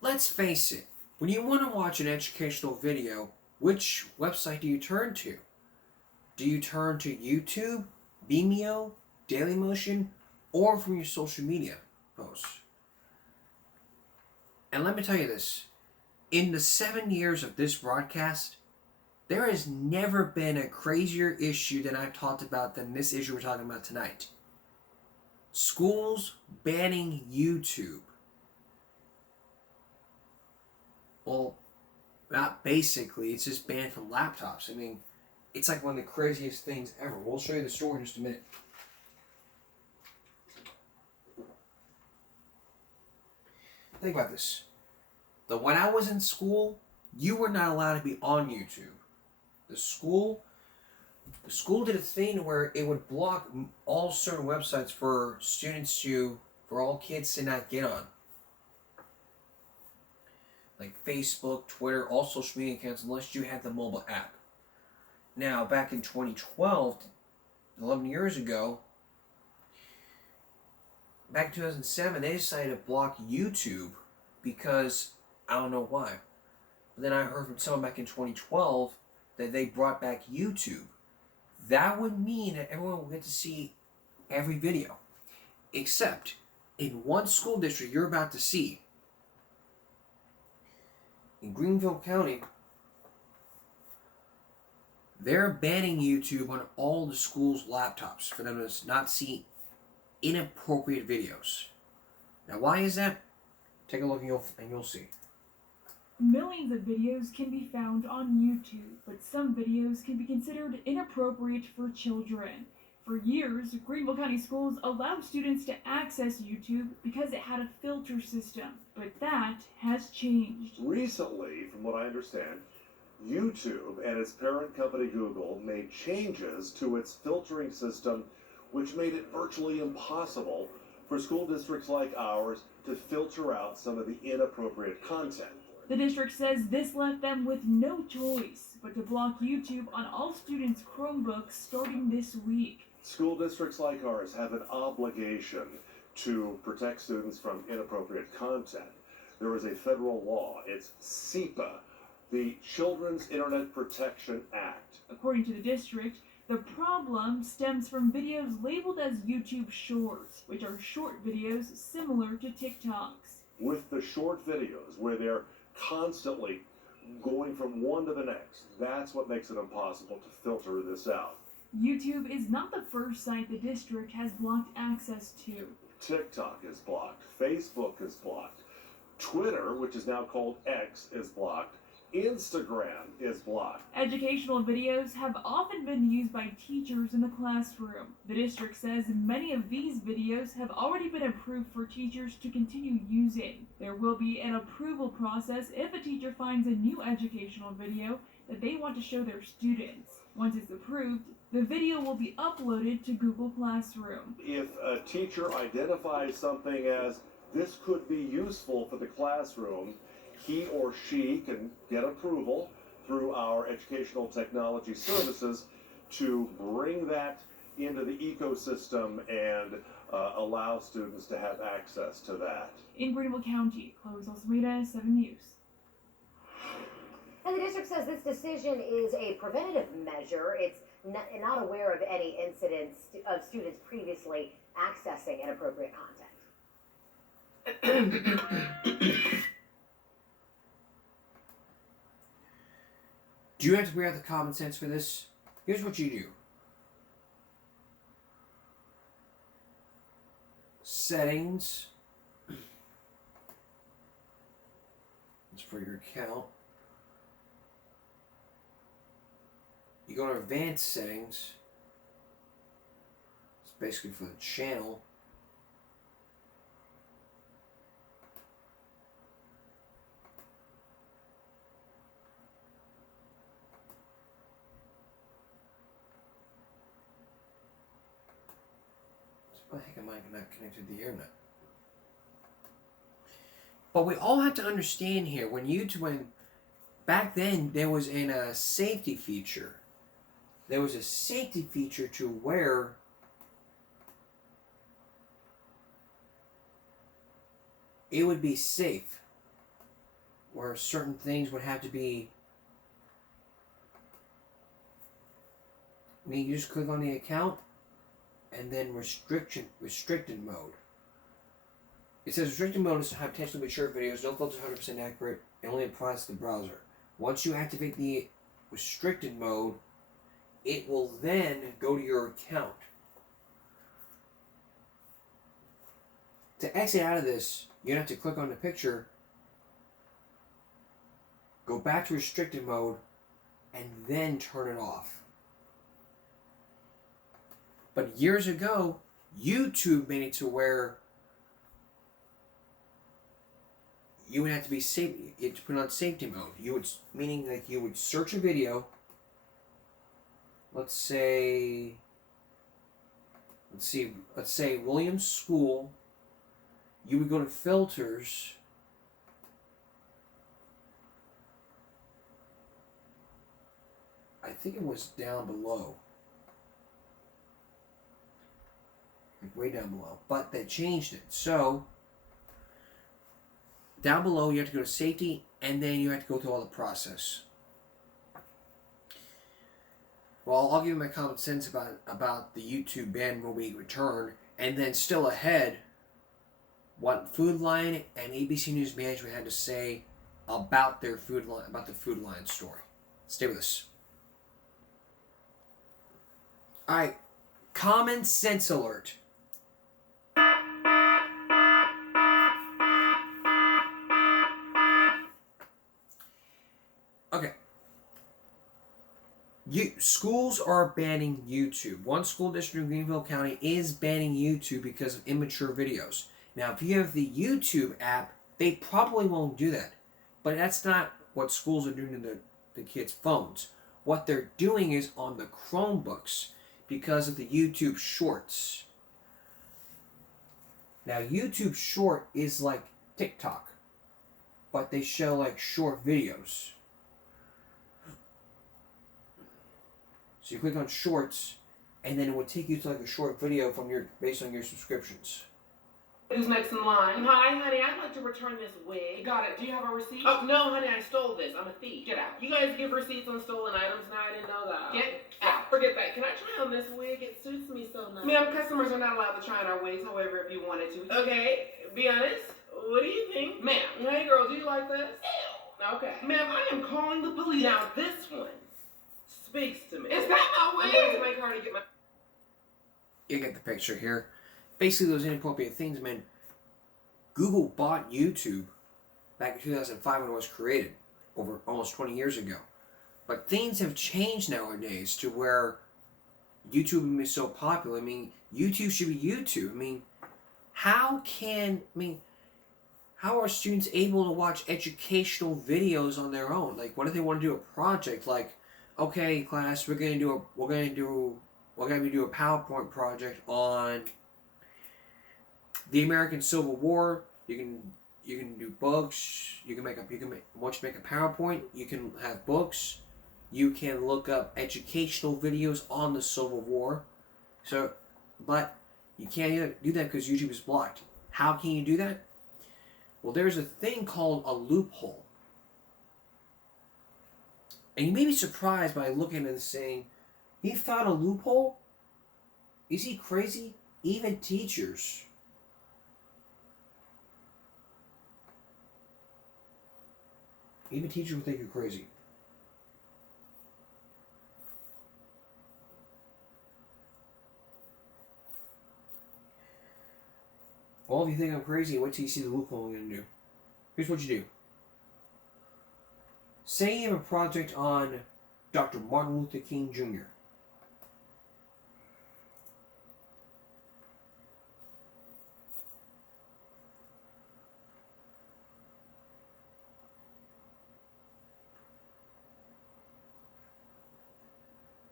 let's face it, when you want to watch an educational video, which website do you turn to? Do you turn to YouTube, Vimeo, Dailymotion, or from your social media posts? And let me tell you this. In the 7 years of this broadcast, there has never been a crazier issue that I've talked about than this issue we're talking about tonight. Schools banning YouTube. Well, not basically, it's just banned from laptops. I mean, it's like one of the craziest things ever. We'll show you the story in just a minute. Think about this. When I was in school, you were not allowed to be on YouTube. The school did a thing where it would block all certain websites for students for all kids to not get on. Like Facebook, Twitter, all social media accounts, unless you had the mobile app. Now, back in 2012, 11 years ago, back in 2007, they decided to block YouTube because I don't know why. But then I heard from someone back in 2012 that they brought back YouTube. That would mean that everyone will get to see every video. Except in one school district you're about to see. In Greenville County, they're banning YouTube on all the school's laptops for them to not see inappropriate videos. Now, why is that? Take a look and you'll see. Millions of videos can be found on YouTube, but some videos can be considered inappropriate for children. For years, Greenville County Schools allowed students to access YouTube because it had a filter system, but that has changed. Recently, from what I understand, YouTube and its parent company Google made changes to its filtering system, which made it virtually impossible for school districts like ours to filter out some of the inappropriate content. The district says this left them with no choice but to block YouTube on all students' Chromebooks starting this week. School districts like ours have an obligation to protect students from inappropriate content. There is a federal law. It's CIPA, the Children's Internet Protection Act. According to the district, the problem stems from videos labeled as YouTube Shorts, which are short videos similar to TikToks. With the short videos where they're constantly going from one to the next, that's what makes it impossible to filter this out. YouTube is not the first site the district has blocked access to. TikTok is blocked. Facebook is blocked. Twitter, which is now called X, is blocked. Instagram is blocked. Educational videos have often been used by teachers in the classroom. The district says many of these videos have already been approved for teachers to continue using. There will be an approval process if a teacher finds a new educational video that they want to show their students. Once it's approved, the video will be uploaded to Google Classroom. If a teacher identifies something as this could be useful for the classroom, he or she can get approval through our educational technology services to bring that into the ecosystem and allow students to have access to that. In Greenville County, Chloe Salsameda, 7 News. And the district says this decision is a preventative measure. It's not aware of any incidents of students previously accessing inappropriate content. Do you have to have the common sense for this? Here's what you do. Settings. It's for your account. You go to advanced settings. It's basically for the channel. Why the heck am I not connected to the internet? But we all have to understand here, when back then there was a safety feature. There was a safety feature to where it would be safe. where certain things would have to be. I mean, you just click on the account, and then restricted mode. It says restricted mode is to have potentially mature videos, no filters, 100% accurate, and only applies to the browser. Once you activate the restricted mode, it will then go to your account. To exit out of this, you have to click on the picture, go back to restricted mode, and then turn it off. But years ago, YouTube made it to where you would have to be safe. You had to put it on safety mode. Meaning like you would search a video. Let's say Williams School. You would go to filters. I think it was down below. Like way down below. But they changed it. So down below you have to go to safety, and then you have to go through all the process. Well, I'll give you my common sense about the YouTube ban will be returned, and then still ahead, what Food Lion and ABC News Management had to say about their Food Lion story. Stay with us. All right, common sense alert. Okay. Schools are banning YouTube. One school district in Greenville County is banning YouTube because of immature videos. Now, if you have the YouTube app, they probably won't do that. But that's not what schools are doing to the kids' phones. What they're doing is on the Chromebooks because of the YouTube Shorts. Now, YouTube Short is like TikTok, but they show like short videos. So you click on Shorts, and then it would take you to like a short video based on your subscriptions. Who's next in line? Hi, honey, I'd like to return this wig. Got it. Do you have a receipt? Oh, no, honey, I stole this. I'm a thief. Get out. You guys give receipts on stolen items now? I didn't know that. Get out. Forget that. Can I try on this wig? It suits me so nice. Ma'am, customers are not allowed to try on our wigs, however, if you wanted to. Okay, be honest. What do you think? Ma'am, hey girl, do you like this? Ew. Okay. Ma'am, I am calling the police. Now, this one speaks to me. Is that my wig? I'm going to make her to get my... You get the picture here. Basically, those inappropriate things, man. Google bought YouTube back in 2005 when it was created, over almost 20 years ago. But things have changed nowadays to where YouTube is so popular. I mean, YouTube should be YouTube. I mean, how are students able to watch educational videos on their own? Like, what if they want to do a project? Like, okay, class, we're gonna do a PowerPoint project on the American Civil War. You can do books. Once you make a PowerPoint, you can have books. You can look up educational videos on the Civil War. So, but you can't do that because YouTube is blocked. How can you do that? Well, there's a thing called a loophole. And you may be surprised by looking and saying, he found a loophole? Is he crazy? Even teachers. Even teachers will think you're crazy. Well, if you think I'm crazy, wait till you see the loophole I'm going to do. Here's what you do. Say you have a project on Dr. Martin Luther King Jr.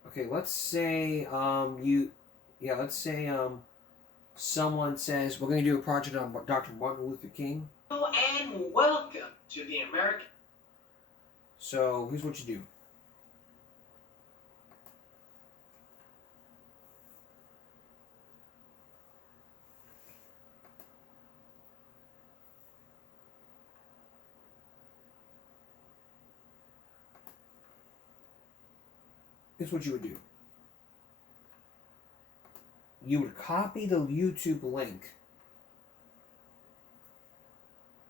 Okay, let's say someone says we're going to do a project on Dr. Martin Luther King. Hello and welcome to the American... So here's what you do. here's what you would do. You would copy the YouTube link.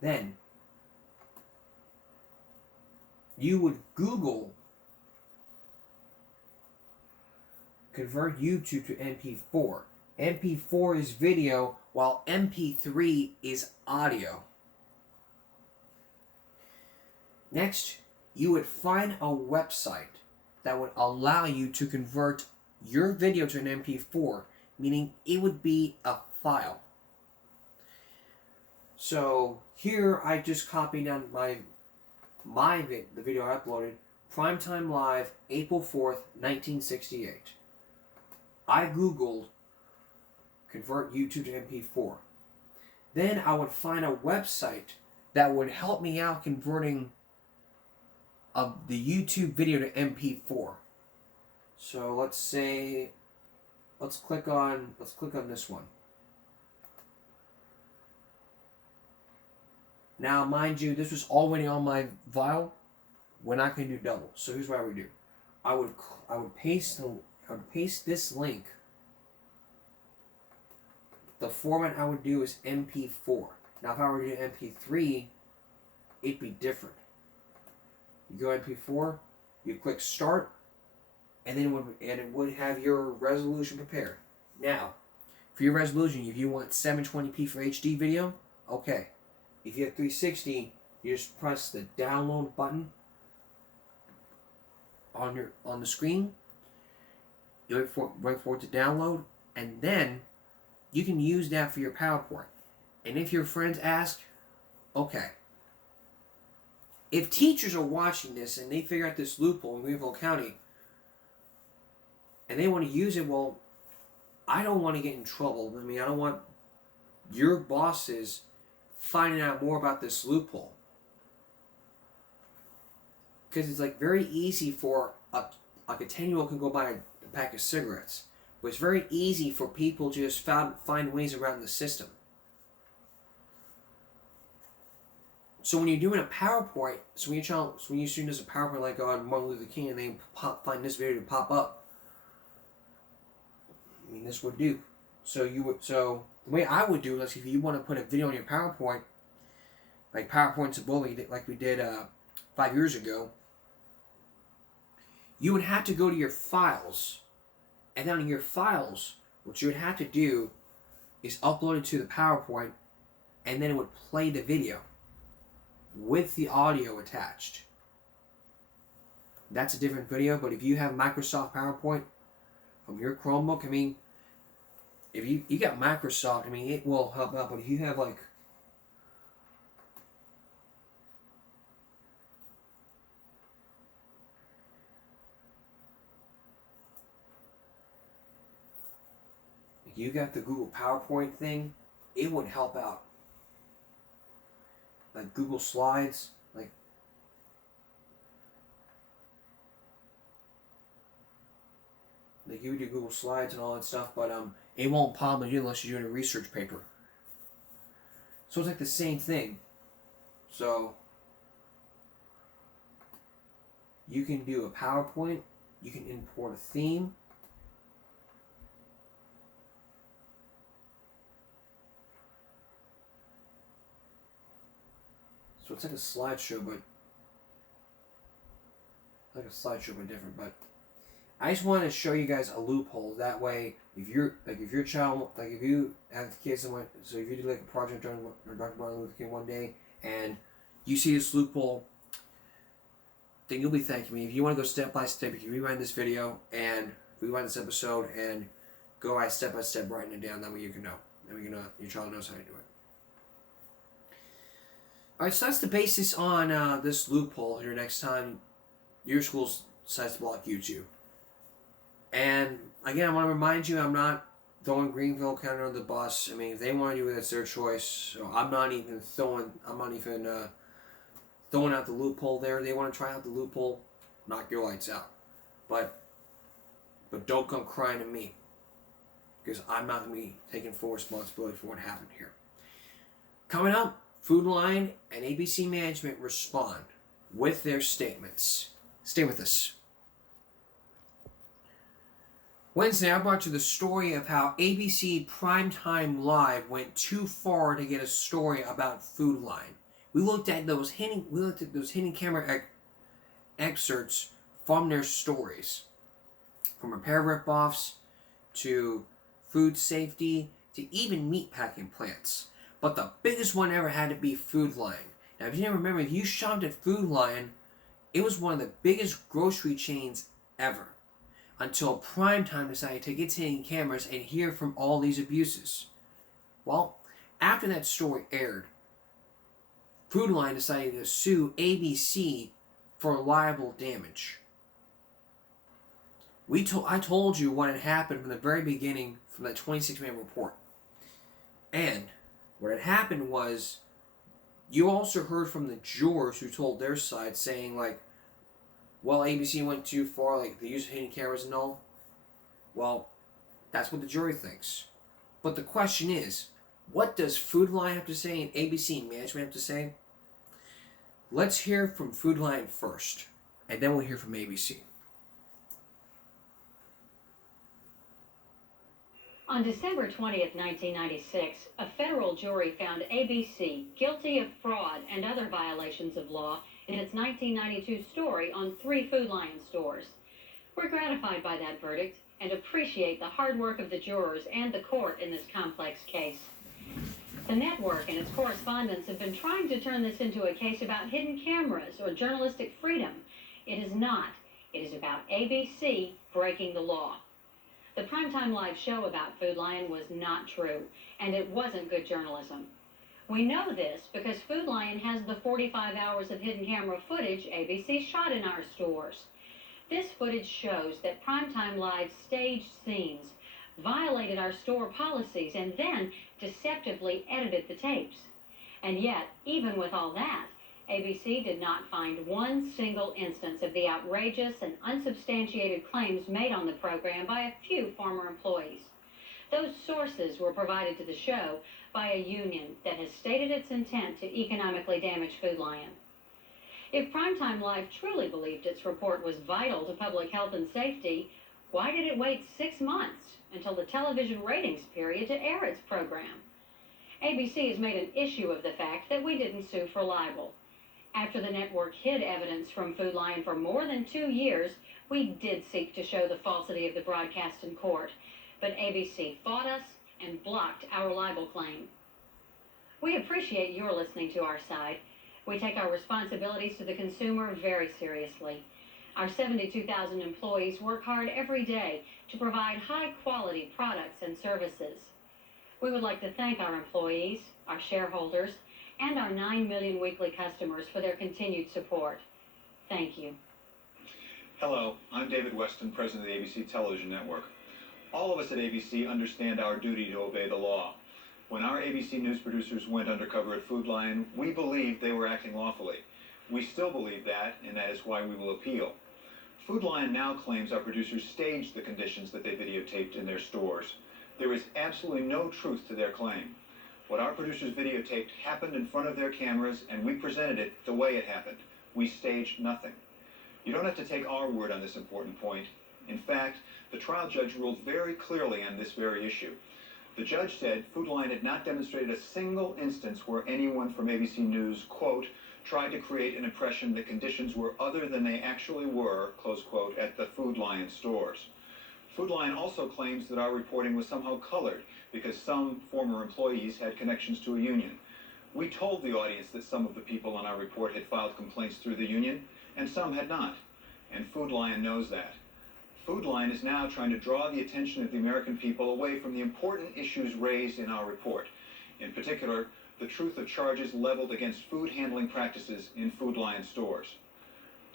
Then you would Google convert YouTube to MP4. MP4 is video, while MP3 is audio. Next, you would find a website that would allow you to convert your video to an MP4, meaning it would be a file. So here I just copied down the video I uploaded, Primetime Live, April 4th, 1968. I Googled convert YouTube to MP4. Then I would find a website that would help me out converting the YouTube video to MP4. So let's click on this one. Now, mind you, this was already on my file. We're not going to do double. So here's what I would do. I would paste this link. The format I would do is MP4. Now, if I were to do MP3, it'd be different. You go MP4, you click Start, and then it would have your resolution prepared. Now, for your resolution, if you want 720p for HD video, okay. If you have 360, you just press the download button on the screen. You wait for it to download, and then you can use that for your PowerPoint. And if your friends ask, okay. If teachers are watching this and they figure out this loophole in Greenville County and they want to use it, well, I don't want to get in trouble. I mean, I don't want your bosses finding out more about this loophole. Because it's like very easy for a 10-year-old can go buy a pack of cigarettes. But it's very easy for people to just find ways around the system. So when you're doing a PowerPoint, when you're shooting as a PowerPoint like on Martin Luther King and they find this video to pop up, I mean, this would do. So the way I would do is if you want to put a video on your PowerPoint, like PowerPoint's a bully, like we did 5 years ago, you would have to go to your files, and then in your files, what you would have to do is upload it to the PowerPoint, and then it would play the video with the audio attached. That's a different video, but if you have Microsoft PowerPoint from your Chromebook, I mean, if you got Microsoft, I mean, it will help out, but if you have like you got the Google PowerPoint thing, it would help out. Like Google Slides, like you would do Google Slides and all that stuff, but it won't probably do unless you're doing a research paper. So it's like the same thing. So you can do a PowerPoint, you can import a theme. So it's like a slideshow, but different. But I just wanted to show you guys a loophole. That way, if you have kids, so if you do like a project on Dr. Martin Luther King one day, and you see this loophole, then you'll be thanking me. If you want to go step by step, you can rewind this video and rewind this episode and go step by step, writing it down. That way you can know. That way your child knows how to do it. Alright, so that's the basis on this loophole here next time your school decides to block YouTube. And again, I want to remind you, I'm not throwing Greenville County under the bus. I mean, if they want to do it, that's their choice. So I'm not even throwing out the loophole there. They want to try out the loophole, knock your lights out. But don't come crying to me, because I'm not going to be taking full responsibility for what happened here. Coming up, Food Line and ABC Management respond with their statements. Stay with us. Wednesday, I brought you the story of how ABC Primetime Live went too far to get a story about Food Line. We looked at those hidden camera excerpts from their stories, from repair ripoffs to food safety to even meat packing plants. But the biggest one ever had to be Food Line. Now, if you didn't remember, if you shopped at Food Line, it was one of the biggest grocery chains ever. Until Primetime decided to take its hidden cameras and hear from all these abuses. Well, after that story aired, Food Line decided to sue ABC for libel damage. I told you what had happened from the very beginning from that 26-minute report. And what had happened was, you also heard from the jurors who told their side saying, like, well, ABC went too far, like, the use of hidden cameras and all. Well, that's what the jury thinks. But the question is, what does Food Line have to say and ABC management have to say? Let's hear from Food Line first, and then we'll hear from ABC. On December 20th, 1996, a federal jury found ABC guilty of fraud and other violations of law in its 1992 story on 3 Food Lion stores. We're gratified by that verdict and appreciate the hard work of the jurors and the court in this complex case. The network and its correspondents have been trying to turn this into a case about hidden cameras or journalistic freedom. It is not. It is about ABC breaking the law. The Primetime Live show about Food Lion was not true, and it wasn't good journalism. We know this because Food Lion has the 45 hours of hidden camera footage ABC shot in our stores. This footage shows that Primetime Live staged scenes, violated our store policies, and then deceptively edited the tapes. And yet, even with all that, ABC did not find one single instance of the outrageous and unsubstantiated claims made on the program by a few former employees. Those sources were provided to the show by a union that has stated its intent to economically damage Food Lion. If Primetime Live truly believed its report was vital to public health and safety, why did it wait 6 months until the television ratings period to air its program? ABC has made an issue of the fact that we didn't sue for libel. After the network hid evidence from Food Lion for more than 2 years, we did seek to show the falsity of the broadcast in court, but ABC fought us and blocked our libel claim. We appreciate your listening to our side. We take our responsibilities to the consumer very seriously. Our 72,000 employees work hard every day to provide high-quality products and services. We would like to thank our employees, our shareholders, and our 9 million weekly customers for their continued support. Thank you. Hello, I'm David Weston, president of the ABC Television Network. All of us at ABC understand our duty to obey the law. When our ABC News producers went undercover at Food Lion, we believed they were acting lawfully. We still believe that, and that is why we will appeal. Food Lion now claims our producers staged the conditions that they videotaped in their stores. There is absolutely no truth to their claim. What our producers videotaped happened in front of their cameras, and we presented it the way it happened. We staged nothing. You don't have to take our word on this important point. In fact, the trial judge ruled very clearly on this very issue. The judge said Food Lion had not demonstrated a single instance where anyone from ABC News, quote, tried to create an impression that conditions were other than they actually were, close quote, at the Food Lion stores. Food Lion also claims that our reporting was somehow colored because some former employees had connections to a union. We told the audience that some of the people on our report had filed complaints through the union, and some had not. And Food Lion knows that. Food Lion is now trying to draw the attention of the American people away from the important issues raised in our report. In particular, the truth of charges leveled against food handling practices in Food Lion stores.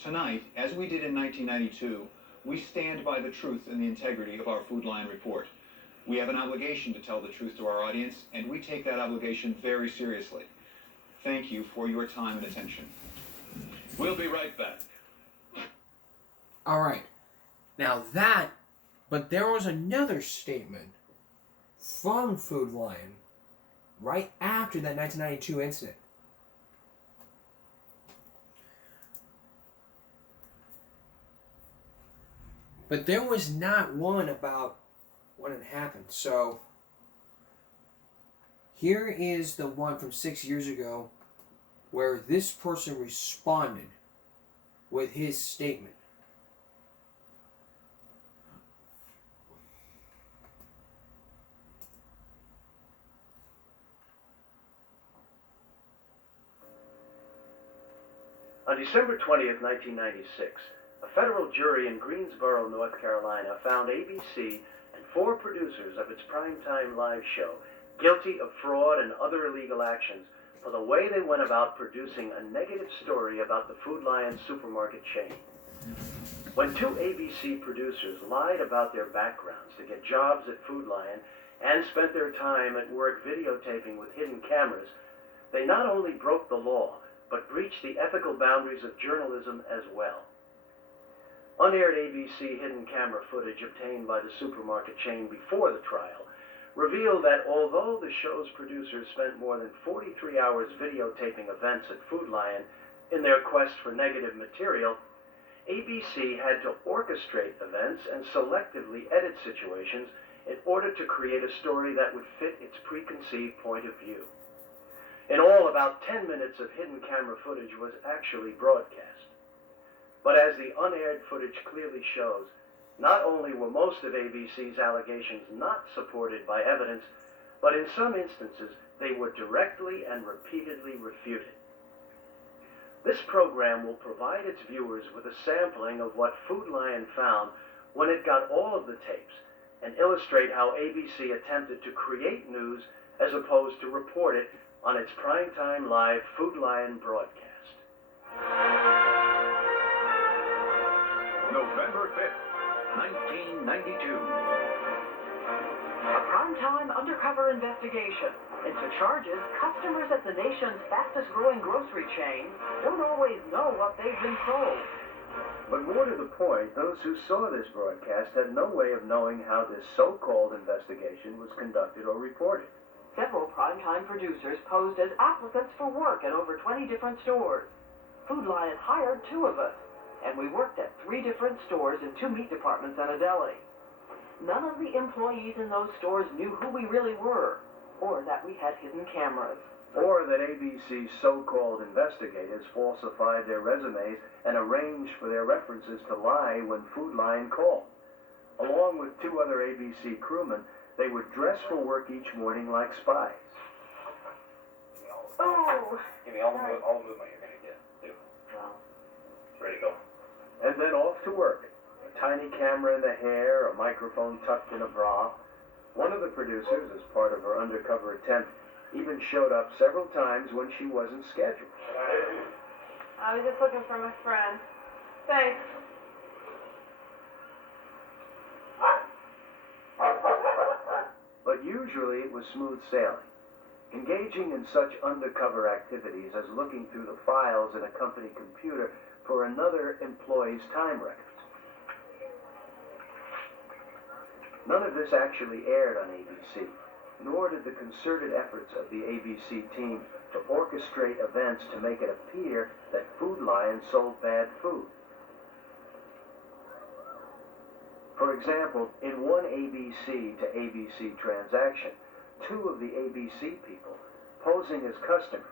Tonight, as we did in 1992, we stand by the truth and the integrity of our Food Lion report. We have an obligation to tell the truth to our audience, and we take that obligation very seriously. Thank you for your time and attention. We'll be right back. All right. Now but there was another statement from Food Lion right after that 1992 incident. But there was not one about what had happened. So here is the one from 6 years ago where this person responded with his statement. On December 20th, 1996, a federal jury in Greensboro, North Carolina, found ABC and 4 producers of its primetime live show guilty of fraud and other illegal actions for the way they went about producing a negative story about the Food Lion supermarket chain. When 2 ABC producers lied about their backgrounds to get jobs at Food Lion and spent their time at work videotaping with hidden cameras, they not only broke the law, but breached the ethical boundaries of journalism as well. Unaired ABC hidden camera footage obtained by the supermarket chain before the trial revealed that although the show's producers spent more than 43 hours videotaping events at Food Lion in their quest for negative material, ABC had to orchestrate events and selectively edit situations in order to create a story that would fit its preconceived point of view. In all, about 10 minutes of hidden camera footage was actually broadcast. But as the unaired footage clearly shows, not only were most of ABC's allegations not supported by evidence, but in some instances they were directly and repeatedly refuted. This program will provide its viewers with a sampling of what Food Lion found when it got all of the tapes, and illustrate how ABC attempted to create news as opposed to report it on its primetime live Food Lion broadcast. November 5th, 1992. A primetime undercover investigation into charges customers at the nation's fastest-growing grocery chain don't always know what they've been sold. But more to the point, those who saw this broadcast had no way of knowing how this so-called investigation was conducted or reported. Several primetime producers posed as applicants for work at over 20 different stores. Food Lion hired 2 of us, and we worked at 3 different stores in 2 meat departments and a deli. None of the employees in those stores knew who we really were, or that we had hidden cameras. Or that ABC's so-called investigators falsified their resumes and arranged for their references to lie when Food Lion called. Along with 2 other ABC crewmen, they would dress for work each morning like spies. Oh! Give me all the movement you're going to get. Do. Well. Ready to go. And then off to work. A tiny camera in the hair, a microphone tucked in a bra. One of the producers, as part of her undercover attempt, even showed up several times when she wasn't scheduled. I was just looking for my friend. Thanks. But usually it was smooth sailing. Engaging in such undercover activities as looking through the files in a company computer for another employee's time records. None of this actually aired on ABC, nor did the concerted efforts of the ABC team to orchestrate events to make it appear that Food Lion sold bad food. For example, in one ABC to ABC transaction, 2 of the ABC people, posing as customers,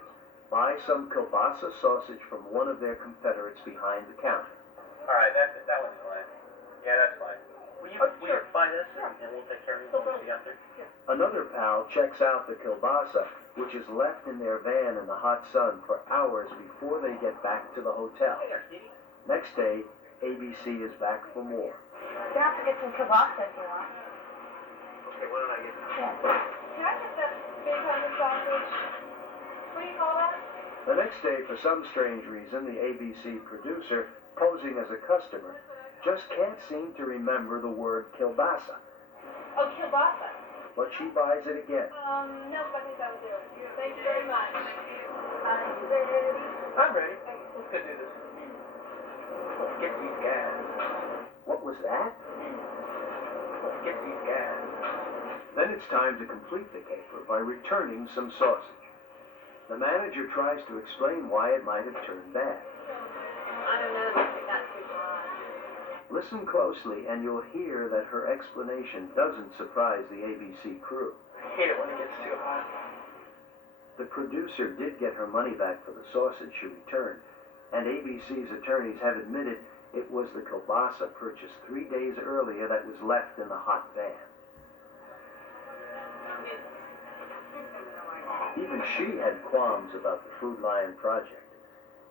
buy some kielbasa sausage from one of their confederates behind the counter. All right, that one's fine. Yeah, that's fine. Will you buy this and we'll take care of it once we get there? Another pal checks out the kielbasa, which is left in their van in the hot sun for hours before they get back to the hotel. Next day, ABC is back for more. You have to get some kielbasa if you want. Okay, what did I get? Yeah. Can I get that bacon sausage? What do you call that? The next day, for some strange reason, the ABC producer, posing as a customer, just can't seem to remember the word kielbasa. Oh, kielbasa. But she buys it again. No, I think that would do it. Thank you very much. Is there ready? I'm ready. Let's go do this. Let's get these guys. What was that? Let's get these guys. Then it's time to complete the caper by returning some sausage. The manager tries to explain why it might have turned bad. I don't know. I think that's too hot. Listen closely and you'll hear that her explanation doesn't surprise the ABC crew. I hate it when it gets too hot. The producer did get her money back for the sausage she returned, and ABC's attorneys have admitted it was the kielbasa purchased 3 days earlier that was left in the hot van. Even she had qualms about the Food Lion project.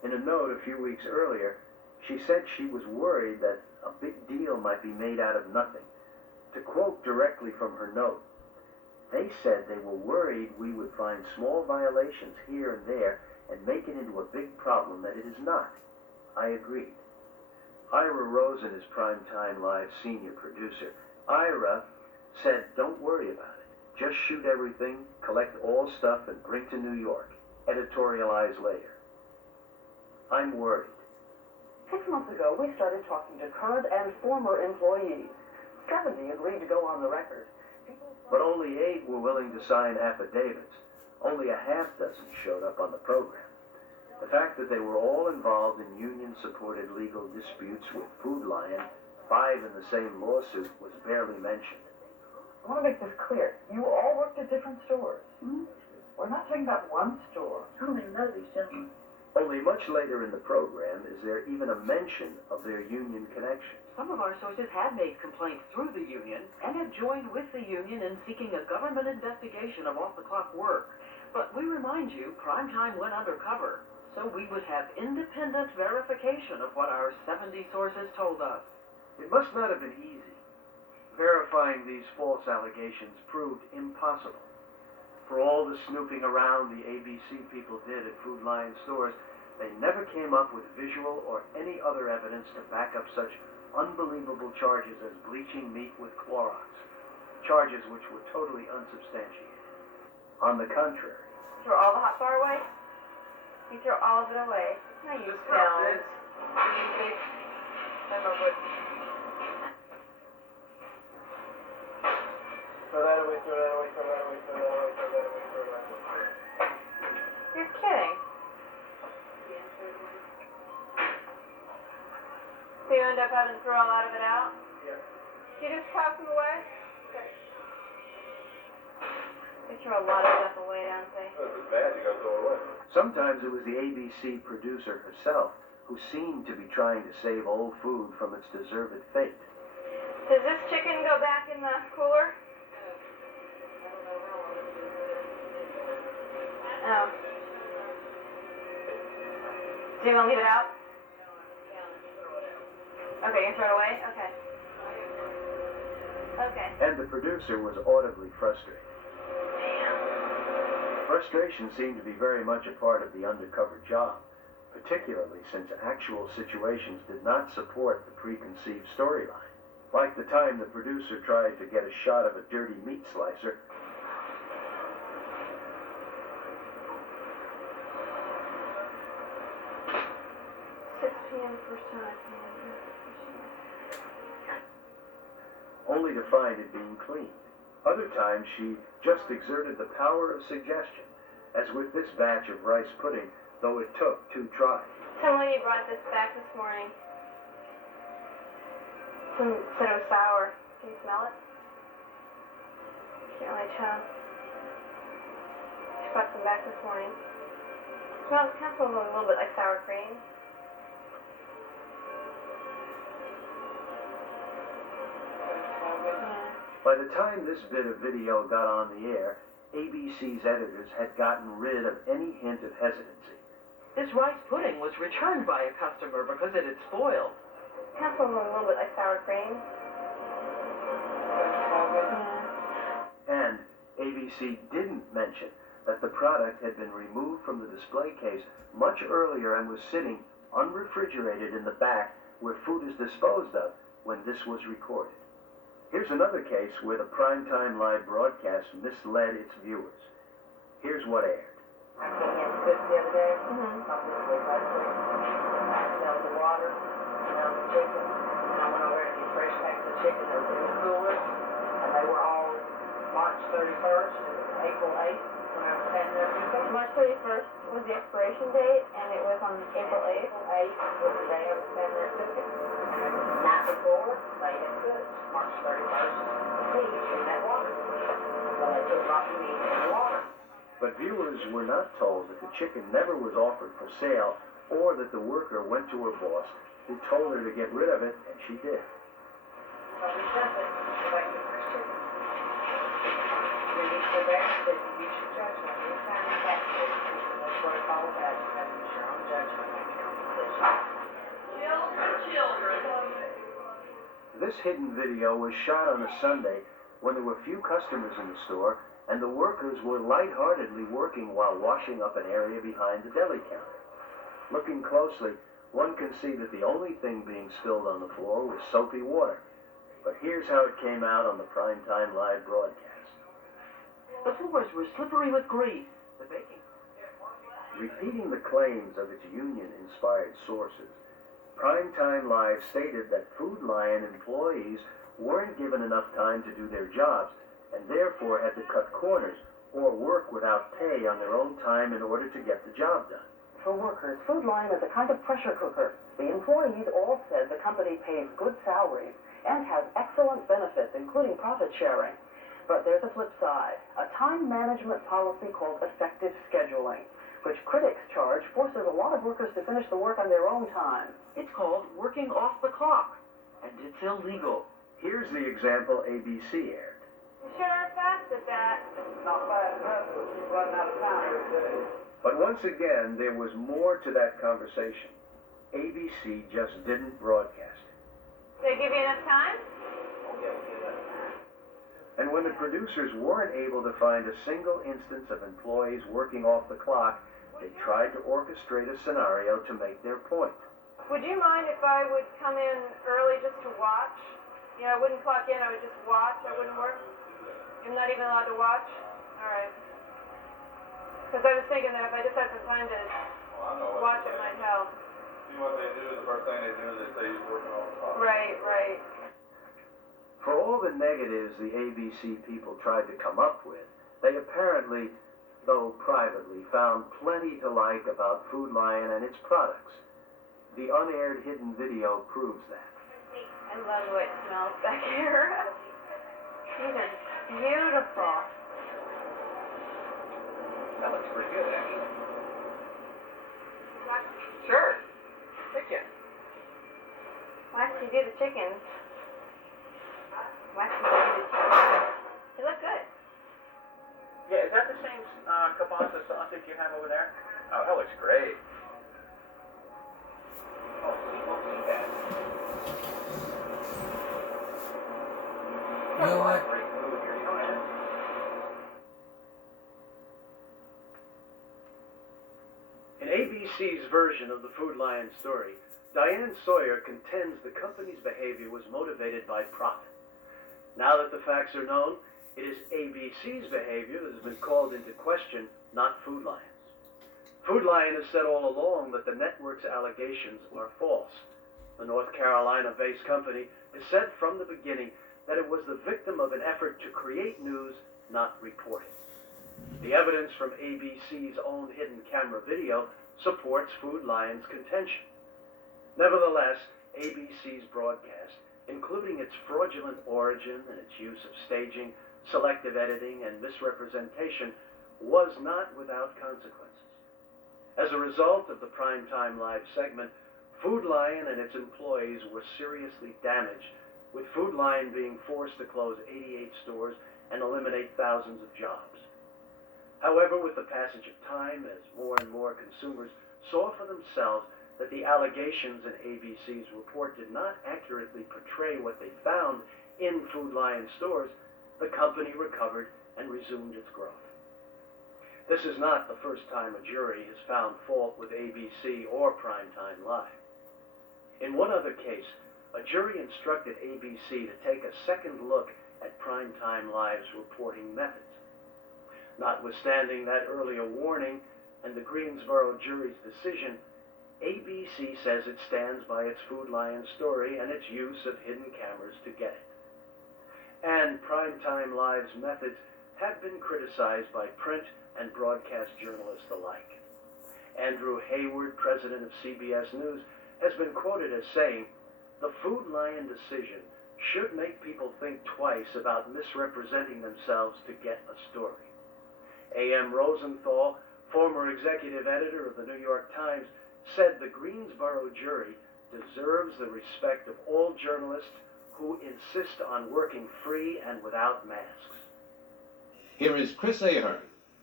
In a note a few weeks earlier, she said she was worried that a big deal might be made out of nothing. To quote directly from her note, they said they were worried we would find small violations here and there and make it into a big problem that it is not. I agreed. Ira Rosen is Primetime Live senior producer. Ira said, don't worry about it. Just shoot everything, collect all stuff, and bring to New York. Editorialize later. I'm worried. 6 months ago, we started talking to current and former employees. 70 agreed to go on the record. But only 8 were willing to sign affidavits. Only a half dozen showed up on the program. The fact that they were all involved in union-supported legal disputes with Food Lion, 5 in the same lawsuit, was barely mentioned. I want to make this clear. You all worked at different stores. We're not talking about one store. I don't even know these gentlemen. Only much later in the program is there even a mention of their union connection. Some of our sources have made complaints through the union and have joined with the union in seeking a government investigation of off-the-clock work. But we remind you, Primetime went undercover, so we would have independent verification of what our 70 sources told us. It must not have been easy. Verifying these false allegations proved impossible. For all the snooping around the ABC people did at Food Lion stores, they never came up with visual or any other evidence to back up such unbelievable charges as bleaching meat with Clorox, charges which were totally unsubstantiated. On the contrary, Throw all the hot bar away? You throw all of it away. No, you don't. I'm over it. Throw that away, throw that away, throw that away, throw that away, throw that away, throw that away. You're kidding. So you end up having to throw a lot of it out? Yeah. You just toss them away? Okay. You throw a lot of stuff away, don't they? If it's bad, you gotta throw it away. sometimes it was the ABC producer herself who seemed to be trying to save old food from its deserved fate. Does this chicken go back in the cooler? Oh. Do you want to leave it out? Okay, you throw it away? Okay. Okay. And the producer was audibly frustrated. Frustration seemed to be very much a part of the undercover job, particularly since actual situations did not support the preconceived storyline. Like the time the producer tried to get a shot of a dirty meat slicer. Only to find it being cleaned. Other times she just exerted the power of suggestion, as with this batch of rice pudding, though it took 2 tries. Some lady brought this back this morning. Said it was sour. Can you smell it? Can't really tell. She brought some back this morning. Smells kind of a little bit like sour cream. By the time this bit of video got on the air, ABC's editors had gotten rid of any hint of hesitancy. This rice pudding was returned by a customer because it had spoiled. Kind of a little bit like sour cream. And ABC didn't mention that the product had been removed from the display case much earlier and was sitting unrefrigerated in the back where food is disposed of when this was recorded. Here's another case where the primetime live broadcast misled its viewers. Here's what aired. I came in cooked the other day. Obviously, rice pudding. I smelled the water, smelled the chicken, and I went over and ate fresh packs of chicken that were in the cooler, and they were all March 31st and April 8th when I was having their chicken. March 31st was the expiration date, and it was on April 8th. April 8th was the day I was having their chicken. Not the forward, lay into it, March 31st, the page in that water. So I put dropping meat in the water. But viewers were not told that the chicken never was offered for sale or that the worker went to her boss who told her to get rid of it, and she did. So we sent it to like the first chicken. Then he said, that you should judge me. Anytime you catch it, that's what it's all about. You have to use your own judgment and your own decision. This hidden video was shot on a Sunday when there were few customers in the store and the workers were lightheartedly working while washing up an area behind the deli counter. Looking closely, one can see that the only thing being spilled on the floor was soapy water. But here's how it came out on the Primetime Live broadcast. The floors were slippery with grease. The baking. Repeating the claims of its union-inspired sources, Primetime Live stated that Food Lion employees weren't given enough time to do their jobs and therefore had to cut corners or work without pay on their own time in order to get the job done. For workers, Food Lion is a kind of pressure cooker. The employees all said the company pays good salaries and has excellent benefits, including profit sharing. But there's a flip side, a time management policy called effective scheduling, which critics charge forces a lot of workers to finish the work on their own time. It's called working off the clock, and it's illegal. Here's the example ABC aired. You sure are fast at that. Not fast enough, but keep running out of time every day. But once again, there was more to that conversation. ABC just didn't broadcast it. Did they give you enough time? And when the producers weren't able to find a single instance of employees working off the clock, they tried to orchestrate a scenario to make their point. Would you mind if I would come in early just to watch? You know, I wouldn't clock in, I would just watch, I wouldn't work? You're not even allowed to watch? Alright. Because I was thinking that if I just had some time to watch, it might help. See what they do, the first thing they do is they say he's working on the clock. Right, right. For all the negatives the ABC people tried to come up with, they apparently, though privately, found plenty to like about Food Lion and its products. The unaired hidden video proves that. I love the way it smells back here. These are beautiful. That looks pretty good, actually. Sure. Chicken. Why don't you do the chickens? Why don't you do the chickens? They look good. Yeah, is that the same kielbasa sausage you have over there? Oh, that looks great. Oh, see, we'll see that. You know what? Great food here, you know that? In ABC's version of the Food Lion story, Diane Sawyer contends the company's behavior was motivated by profit. Now that the facts are known, it is ABC's behavior that has been called into question, not Food Lion's. Food Lion has said all along that the network's allegations are false. The North Carolina-based company has said from the beginning that it was the victim of an effort to create news, not report it. The evidence from ABC's own hidden camera video supports Food Lion's contention. Nevertheless, ABC's broadcast, including its fraudulent origin and its use of staging, selective editing, and misrepresentation, was not without consequences. As a result of the Primetime Live segment, Food Lion and its employees were seriously damaged, with Food Lion being forced to close 88 stores and eliminate thousands of jobs. However, with the passage of time, as more and more consumers saw for themselves that the allegations in ABC's report did not accurately portray what they found in Food Lion stores, the company recovered and resumed its growth. This is not the first time a jury has found fault with ABC or Primetime Live. In one other case, a jury instructed ABC to take a second look at Primetime Live's reporting methods. Notwithstanding that earlier warning and the Greensboro jury's decision, ABC says it stands by its Food Lion story and its use of hidden cameras to get it. And Primetime Live's methods have been criticized by print and broadcast journalists alike. Andrew Hayward, president of CBS News, has been quoted as saying, The Food Lion decision should make people think twice about misrepresenting themselves to get a story. A.M. Rosenthal, former executive editor of the New York Times, said the Greensboro jury deserves the respect of all journalists who insist on working free and without masks. Here is Chris Ahern,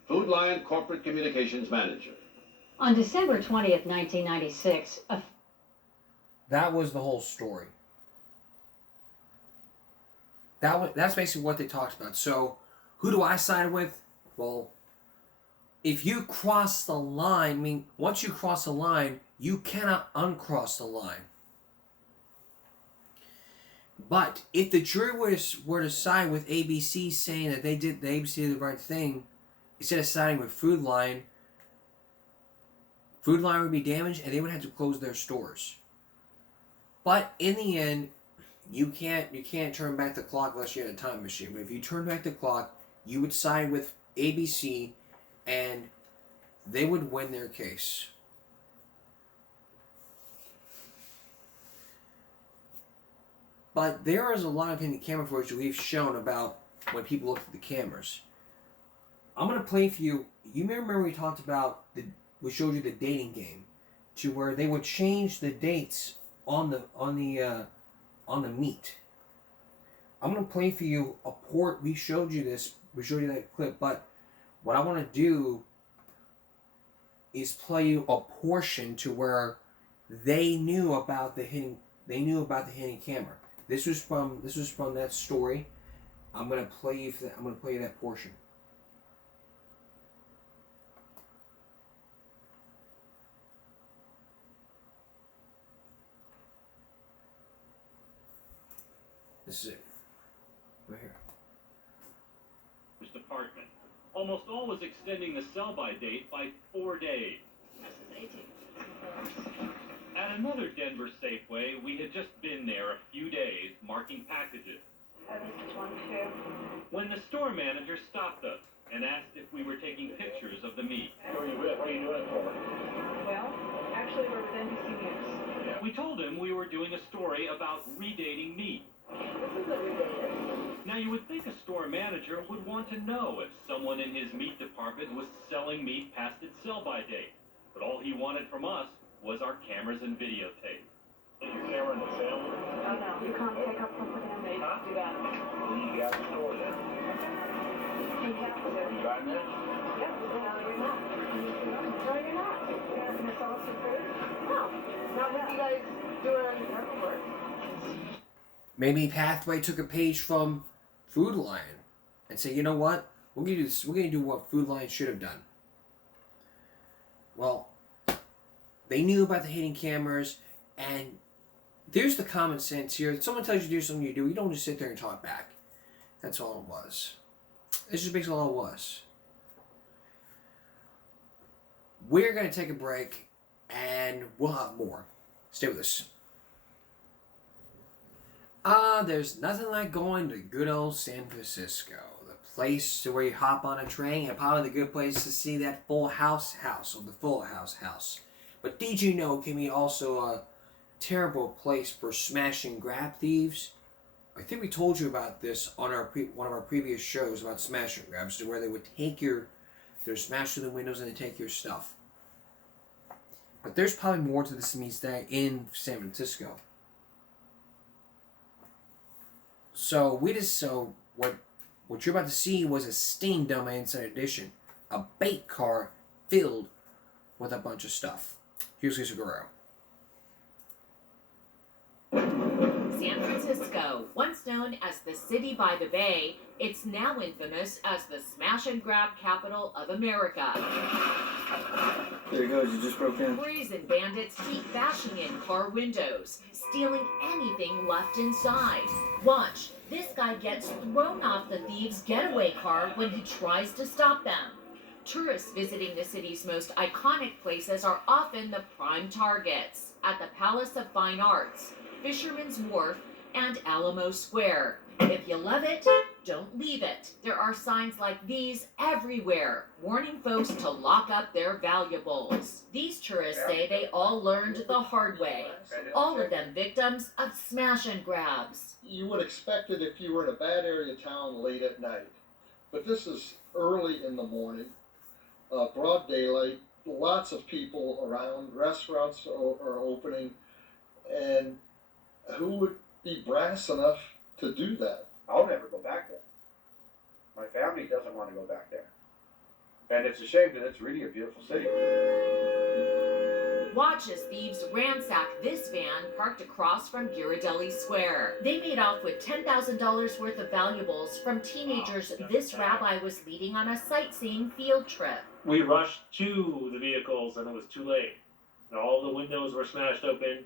Food Lion Corporate Communications Manager. On December 20th, 1996, That was the whole story. That's basically what they talked about. So, who do I side with? Well, if you cross the line, once you cross the line, you cannot uncross the line. But if the jury were to side with ABC, saying that the ABC did the right thing, instead of siding with Food Lion would be damaged and they would have to close their stores. But in the end, you can't turn back the clock unless you had a time machine. But if you turn back the clock, you would side with ABC and they would win their case. But there is a lot of hidden camera footage we've shown about when people look at the cameras. I'm going to play for you. You may remember we talked about, we showed you the dating game, to where they would change the dates on the meat. I'm going to play for you a port. We showed you that clip, but what I want to do is play you a portion to where they knew about the hidden camera. This was from that story. I'm going to play you that portion. This is it. Right here. Department. Almost always extending the sell-by date by 4 days. At another Denver Safeway, we had just been there a few days marking packages. This is 1, 2. When the store manager stopped us and asked if we were taking pictures of the meat. Who are you with? What are you doing it for? Well, actually, we're with NBC News. We told him we were doing a story about redating meat. This isn't redated. Now, you would think a store manager would want to know if someone in his meat department was selling meat past its sell-by date. But all he wanted from us was our cameras and videotape. Is your camera in the sale? Oh, no, you can't take up something and they do that. You got the store then. You have to. You driving there? Yep. No, you're not. No, you're not. You're not going to sell us some food? No. Not with you guys doing paperwork. Maybe Pathway took a page from Food Lion and said, you know what? We're gonna do what Food Lion should have done. Well, they knew about the hidden cameras, and there's the common sense here. If someone tells you to do something you do, you don't just sit there and talk back. That's all it was. This just basically all it was. We're gonna take a break, and we'll have more. Stay with us. There's nothing like going to good old San Francisco. The place where you hop on a train, and probably the good place to see that Full House house, or the Full House house. But did you know it can be also a terrible place for smash and grab thieves? I think we told you about this on one of our previous shows about smash and grabs, to where they would take they're smash through the windows and they take your stuff. But there's probably more to this than in San Francisco. So what you're about to see was a steam dump inside edition, a bait car filled with a bunch of stuff. Here's Lisa Guerrero. San Francisco, once known as the city by the bay, it's now infamous as the smash and grab capital of America. There it goes, you just broke in. Brazen bandits keep bashing in car windows, stealing anything left inside. Watch, this guy gets thrown off the thieves' getaway car when he tries to stop them. Tourists visiting the city's most iconic places are often the prime targets, at the Palace of Fine Arts, Fisherman's Wharf, and Alamo Square. If you love it, don't leave it. There are signs like these everywhere, warning folks to lock up their valuables. These tourists say they all learned the hard way. All of them victims of smash and grabs. You would expect it if you were in a bad area of town late at night. But this is early in the morning, broad daylight, lots of people around, restaurants are opening, and who would be brass enough to do that? I'll never go back there. My family doesn't want to go back there. And it's a shame because it's really a beautiful city. Watch as thieves ransack this van parked across from Ghirardelli Square. They made off with $10,000 worth of valuables from teenagers this rabbi was leading on a sightseeing field trip. We rushed to the vehicles and it was too late. And all the windows were smashed open.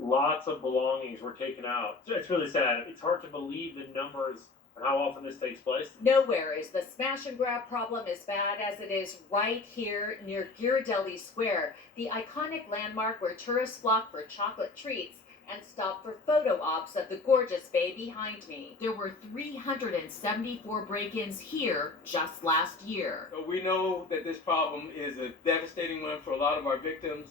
Lots of belongings were taken out. It's really sad. It's hard to believe the numbers and how often this takes place. Nowhere is the smash and grab problem as bad as it is right here near Ghirardelli Square, the iconic landmark where tourists flock for chocolate treats and stop for photo ops of the gorgeous bay behind me. There were 374 break-ins here just last year. So we know that this problem is a devastating one for a lot of our victims,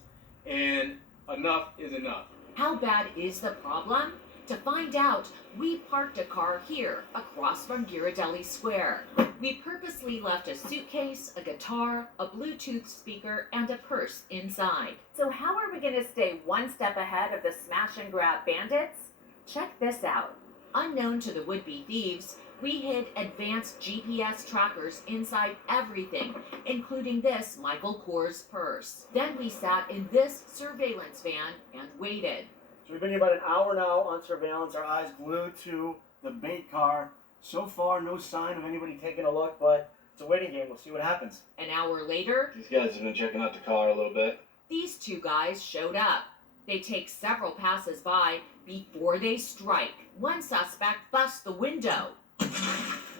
and enough is enough. How bad is the problem? To find out, we parked a car here, across from Ghirardelli Square. We purposely left a suitcase, a guitar, a Bluetooth speaker, and a purse inside. So how are we going to stay one step ahead of the smash and grab bandits? Check this out. Unknown to the would-be thieves, we hid advanced GPS trackers inside everything, including this Michael Kors purse. Then we sat in this surveillance van and waited. So we've been here about an hour now on surveillance, our eyes glued to the bait car. So far, no sign of anybody taking a look, but it's a waiting game. We'll see what happens. An hour later, these guys have been checking out the car a little bit. These two guys showed up. They take several passes by before they strike. One suspect busts the window.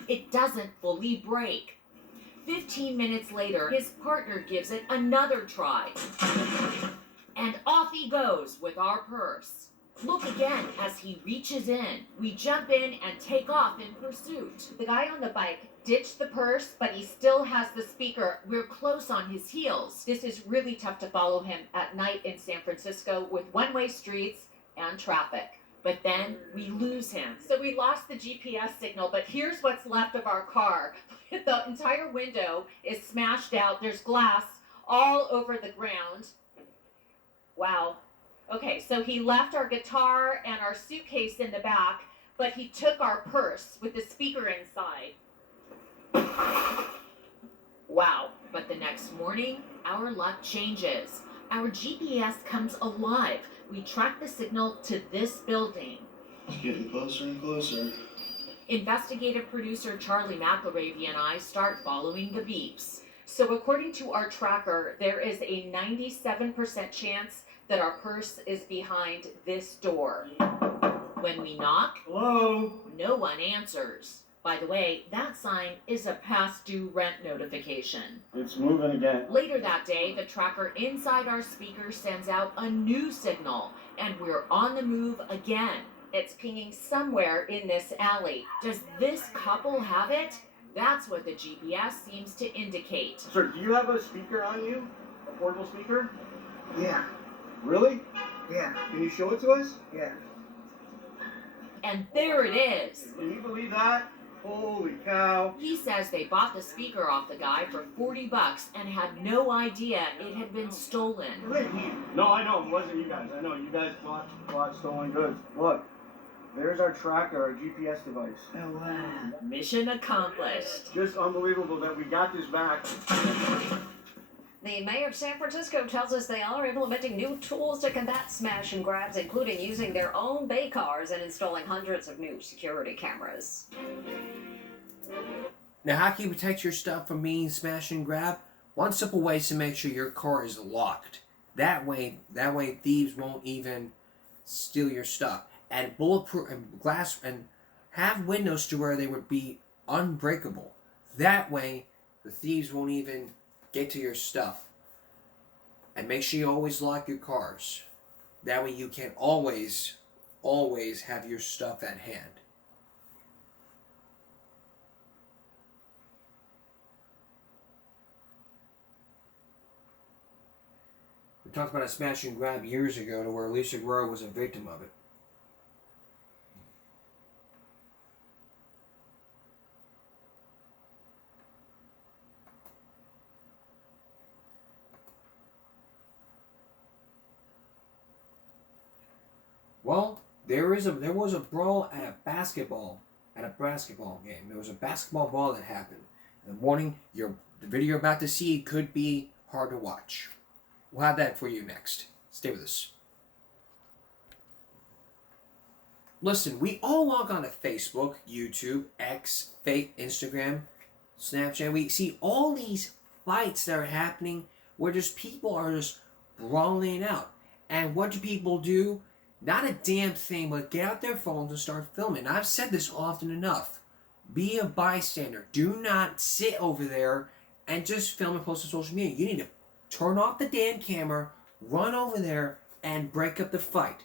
It doesn't fully break. 15 minutes later, his partner gives it another try. And off he goes with our purse. Look again as he reaches in. We jump in and take off in pursuit. The guy on the bike ditched the purse, but he still has the speaker. We're close on his heels. This is really tough to follow him at night in San Francisco with one-way streets and traffic. But then we lose him. So we lost the GPS signal, but here's what's left of our car. The entire window is smashed out. There's glass all over the ground. Wow. Okay, so he left our guitar and our suitcase in the back, but he took our purse with the speaker inside. Wow. But the next morning, our luck changes. Our GPS comes alive. We track the signal to this building. It's getting closer and closer. Investigative producer Charlie McElravy and I start following the beeps. So according to our tracker, there is a 97% chance that our purse is behind this door. When we knock, hello, no one answers. By the way, that sign is a past due rent notification. It's moving again. Later that day, the tracker inside our speaker sends out a new signal, and we're on the move again. It's pinging somewhere in this alley. Does this couple have it? That's what the GPS seems to indicate. Sir, do you have a speaker on you? A portable speaker? Yeah. Really? Yeah. Can you show it to us? Yeah. And there it is. Can you believe that? Holy cow. He says they bought the speaker off the guy for $40 and had no idea it had been stolen. No, I know. It wasn't you guys. I know. You guys bought stolen goods. Look. There's our tracker, our GPS device. Oh, wow. Mission accomplished. Just unbelievable that we got this back. The mayor of San Francisco tells us they are implementing new tools to combat smash and grabs, including using their own bay cars and installing hundreds of new security cameras. Now, how can you protect your stuff from being smash and grab? One simple way is to make sure your car is locked. That way thieves won't even steal your stuff. And bulletproof and glass, and have windows to where they would be unbreakable. That way, the thieves won't even get to your stuff. And make sure you always lock your cars. That way you can always have your stuff at hand. talked about a smash and grab years ago to where Lisa Guerrero was a victim of it. Well, there was a brawl at a basketball game. There was a basketball brawl that happened. In the morning, the video you're about to see could be hard to watch. We'll have that for you next. Stay with us. Listen, we all log on to Facebook, YouTube, X, Instagram, Snapchat. We see all these fights that are happening where just people are just brawling out. And what do people do? Not a damn thing, but get out their phones and start filming. And I've said this often enough. Be a bystander. Do not sit over there and just film and post on social media. You need to turn off the damn camera, run over there, and break up the fight.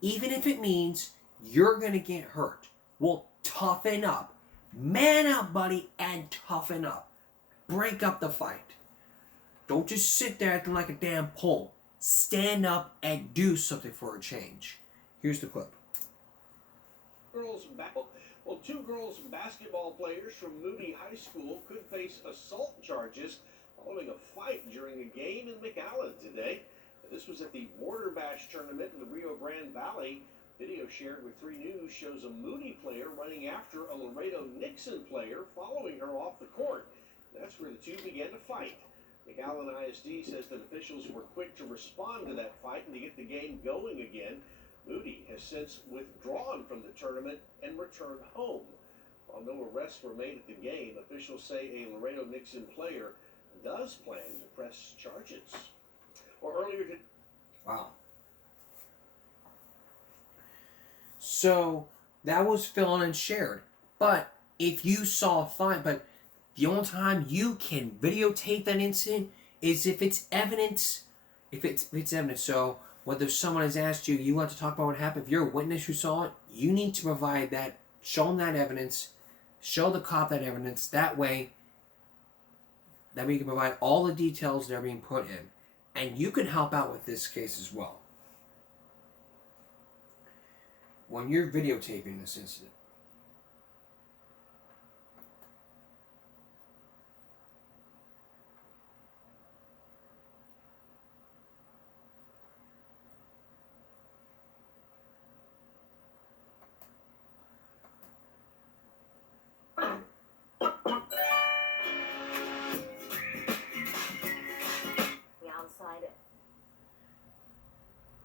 Even if it means you're going to get hurt. Well, toughen up. Man up, buddy, and toughen up. Break up the fight. Don't just sit there acting like a damn pole. Stand up and do something for a change. Here's the clip. Well, two girls basketball players from Moody High School could face assault charges following a fight during a game in McAllen today. This was at the Border Bash tournament in the Rio Grande Valley. Video shared with 3 News shows a Moody player running after a Laredo Nixon player, following her off the court. That's where the two began to fight. McAllen ISD says that officials were quick to respond to that fight and to get the game going again. Moody has since withdrawn from the tournament and returned home. While no arrests were made at the game, officials say a Laredo Nixon player does plan to press charges. Or earlier today. Wow. So that was filmed and shared. But if you saw a fight, but the only time you can videotape that incident is if it's evidence. If it's evidence. So whether someone has asked you, you want to talk about what happened, if you're a witness who saw it, you need to provide that, show them that evidence, show the cop that evidence. That way we can provide all the details that are being put in. And you can help out with this case as well. When you're videotaping this incident.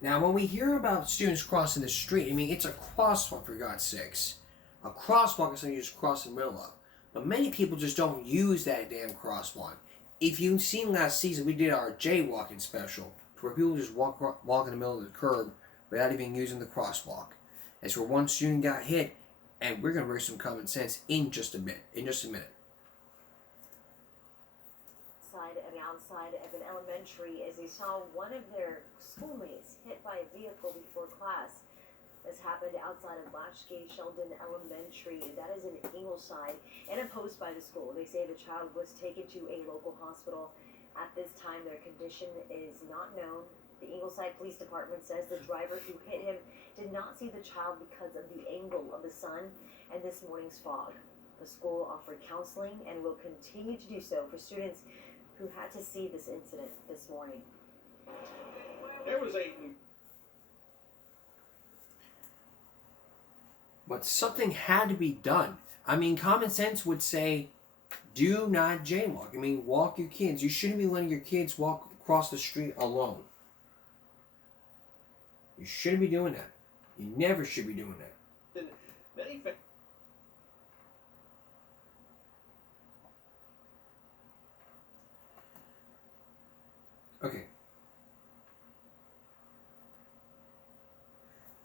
Now, when we hear about students crossing the street, I mean, it's a crosswalk, for God's sakes. A crosswalk is something you just cross in the middle of. But many people just don't use that damn crosswalk. If you've seen last season, we did our jaywalking special, where people just walk in the middle of the curb without even using the crosswalk. That's where one student got hit, and we're going to bring some common sense in just a minute. Outside of an elementary as they saw one of their schoolmates hit by a vehicle before class. This happened outside of Latchgate Sheldon Elementary. That is in Ingleside. In a post by the school, they say the child was taken to a local hospital. At this time, their condition is not known. The Ingleside Police Department says the driver who hit him did not see the child because of the angle of the sun and this morning's fog. The school offered counseling and will continue to do so for students who had to see this incident this morning. There was But something had to be done. I mean, common sense would say, do not jaywalk. I mean, walk your kids. You shouldn't be letting your kids walk across the street alone. You shouldn't be doing that. You never should be doing that. Okay.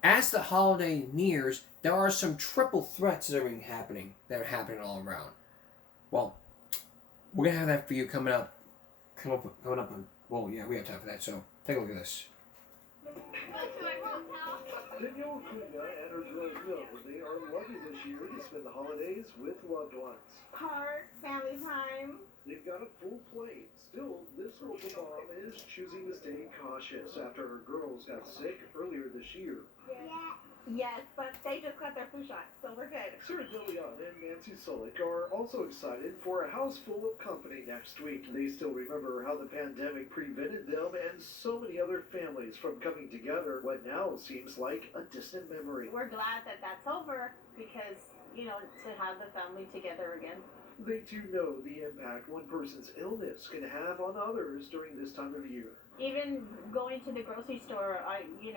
As the holiday nears, there are some triple threats that are happening all around. Well, we're gonna have that for you coming up. Well, yeah, we have time for that. So take a look at this. Danielle Cunha and her girls know they are lucky this year to spend the holidays with loved ones. Park, family time. They've got a full plate. Still, this local mom is choosing to stay cautious after her girls got sick earlier this year. Yes, but they just got their flu shot, so we're good. Sarah DeLeon and Nancy Solik are also excited for a house full of company next week. They still remember how the pandemic prevented them and so many other families from coming together, what now seems like a distant memory. We're glad that that's over because, to have the family together again. They too know the impact one person's illness can have on others during this time of year. Even going to the grocery store, you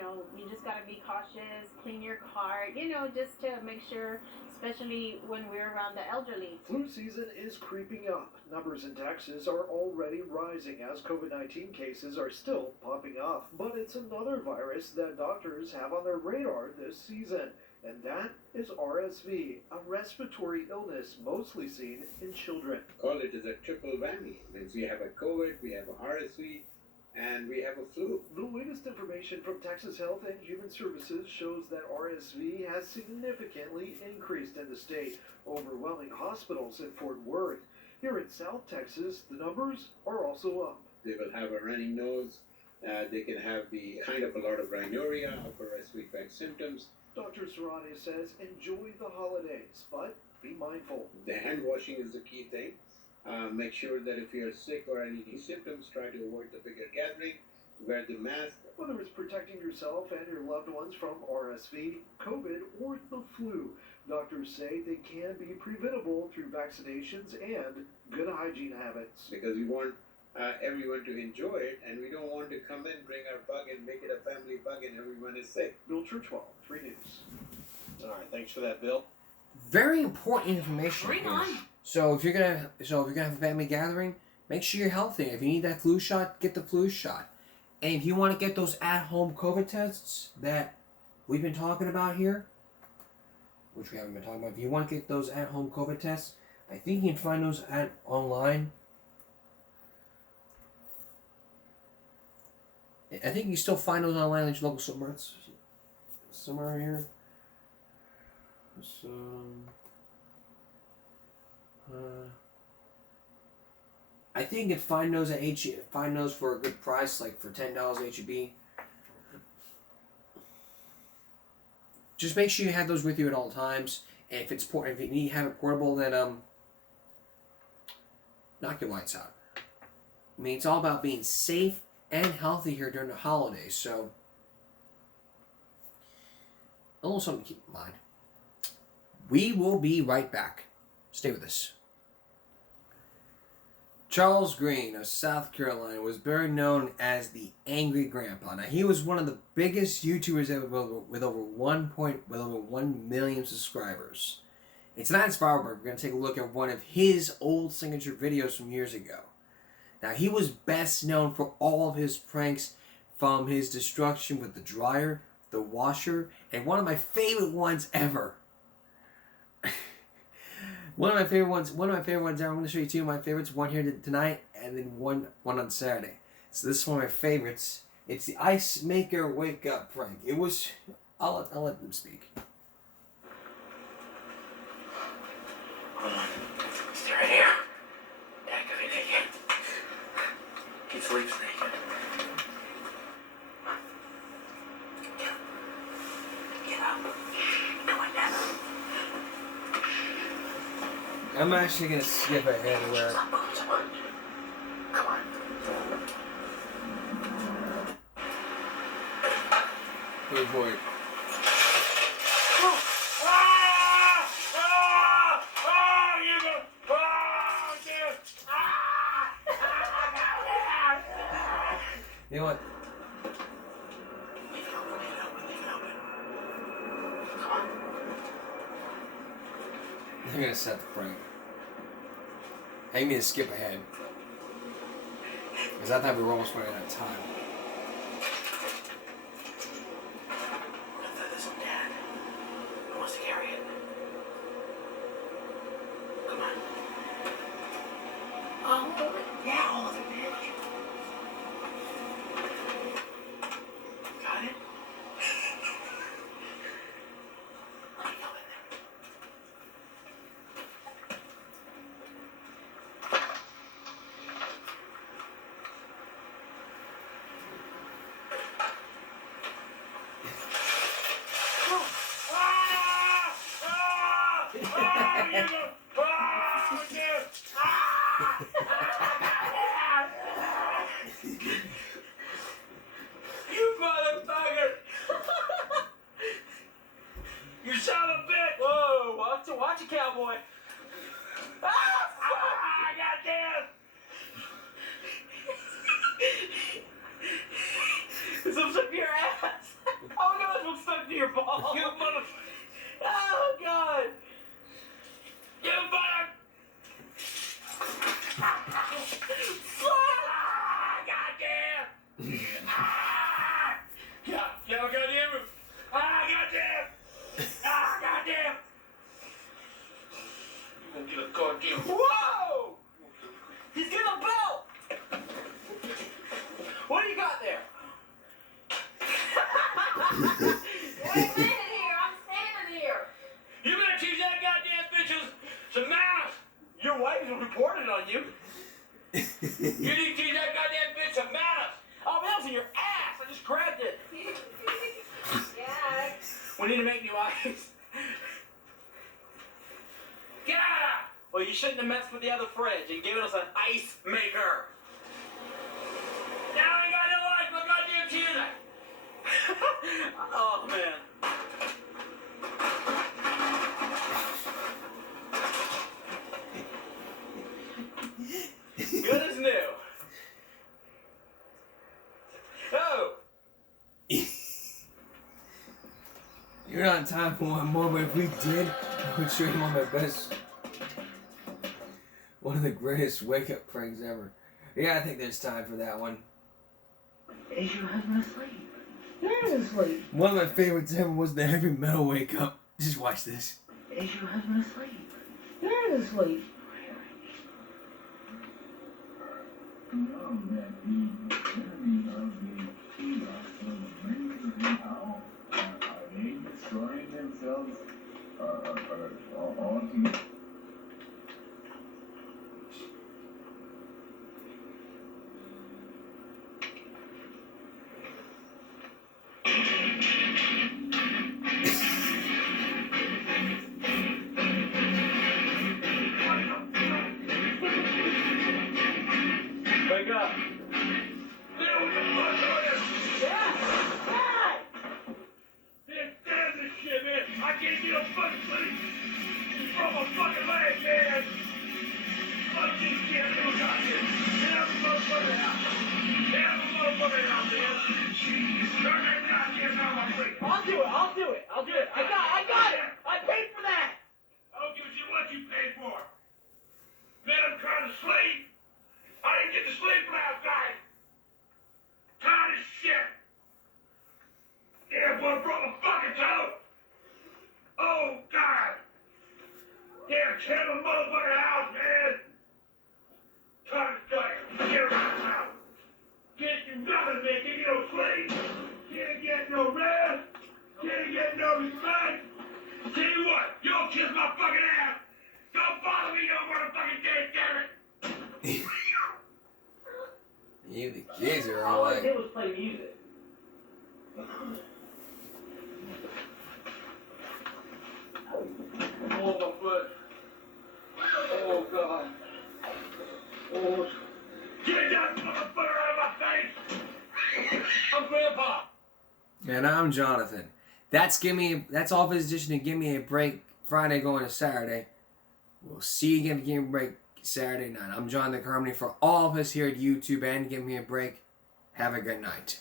just gotta be cautious, clean your cart, just to make sure, especially when we're around the elderly. Flu season is creeping up. Numbers in Texas are already rising as COVID-19 cases are still popping up. But it's another virus that doctors have on their radar this season. And that is RSV, a respiratory illness mostly seen in children. Call it as a triple whammy. Means we have a COVID, we have a RSV, and we have a flu. The latest information from Texas Health and Human Services shows that RSV has significantly increased in the state, overwhelming hospitals in Fort Worth. Here in South Texas, the numbers are also up. They will have a runny nose. They can have the kind of a lot of rhinorrhea, upper respiratory symptoms. Dr. Serrani says enjoy the holidays, but be mindful. The hand washing is the key thing. Make sure that if you're sick or any symptoms, try to avoid the bigger gathering. Wear the mask. Whether it's protecting yourself and your loved ones from RSV, COVID, or the flu, doctors say they can be preventable through vaccinations and good hygiene habits. Because we want everyone to enjoy it, and we don't want to come in, bring our bug, and make it a family bug, and everyone is sick. Bill Churchwell, 3 News. All right, thanks for that, Bill. Very important information. Bring on. So if you're gonna have a family gathering, make sure you're healthy. If you need that flu shot, get the flu shot. And if you want to get those at-home COVID tests that we've been talking about here, which we haven't been talking about, if you want to get those at-home COVID tests, I think you can find those online. I think you still find those online at your local supermarkets. Somewhere here. So, I think you can find those at find those for a good price, like for $10 HEB. Just make sure you have those with you at all times. And if you need to have it portable, then knock your lights out. I mean, it's all about being safe and healthy here during the holidays. So, a little something to keep in mind. We will be right back. Stay with us. Charles Green of South Carolina was better known as the Angry Grandpa. Now, he was one of the biggest YouTubers ever with over 1 million subscribers. In tonight's Firework, we're going to take a look at one of his old signature videos from years ago. Now, he was best known for all of his pranks, from his destruction with the dryer, the washer, and one of my favorite ones ever. One of my favorite ones ever. I'm going to show you two of my favorites. One here tonight, and then one on Saturday. So this is one of my favorites. It's the Ice Maker Wake Up prank. It was. I'll let them speak. Hold on. Stay right here. Dad could be naked. He sleeps naked. Get up. Come on, Dad. I'm actually going to skip ahead where... Come on. Good boy. You know what? I'm going to set the prank. I need to skip ahead. Because I thought we were almost running out of time. What if that isn't Dad? Who wants to carry it? Come on. Oh, hold it. Yeah, hold it, bitch. Got it? Let me go in there. ain't standing here. I'm standing here. You better teach that goddamn bitches some manners. Your wife is reported on you. You need to teach that goddamn bitch some manners. Oh, that was in your ass. I just grabbed it. Yeah. We need to make new eyes. Get out! Well, you shouldn't have messed with the other fridge and given us an ice maker. Now we got no ice, my goddamn cheese. Oh, man. Good as new. Oh! You're not in time for one more, but if we did, I would show you one of the greatest wake-up pranks ever. Yeah, I think there's time for that one. Is your husband asleep? He's asleep. One of my favorites ever was the heavy metal wake-up. Just watch this. Is your husband asleep? He's asleep. Destroying themselves Wake up. Damn this shit, man! I can't get a fucking sleep! From my fucking leg, man! Fuck this shit, little goddamn! Get out of the motherfucking house! Get out of the motherfucking house, man! Turn that goddamn out of my face! I'll do it. I got it. I paid for that. I don't give a shit what you paid for! Man, I'm trying to sleep! I didn't get to sleep last night! Tired as shit! Yeah, boy, brought my fucking toe! Oh, God! Damn, tear the motherfucking house, man! Tired as shit! Get around the house! Can't do nothing, man! Can't get no sleep! Can't get no rest! Can't get no respect! Tell you what, you don't kiss my fucking ass! Don't bother me no motherfucking day, damn it! You, the kids are All all I like... did was play music. Oh, my foot. Oh, God. Oh. Get that motherfucker out of my face! I'm Grandpa. And I'm Jonathan. That's all for this edition of Give Me a Break Friday going to Saturday. We'll see you again at Give Me a Break Saturday night. I'm Jonathan Carmody for all of us here at YouTube and Give Me a Break. Have a good night.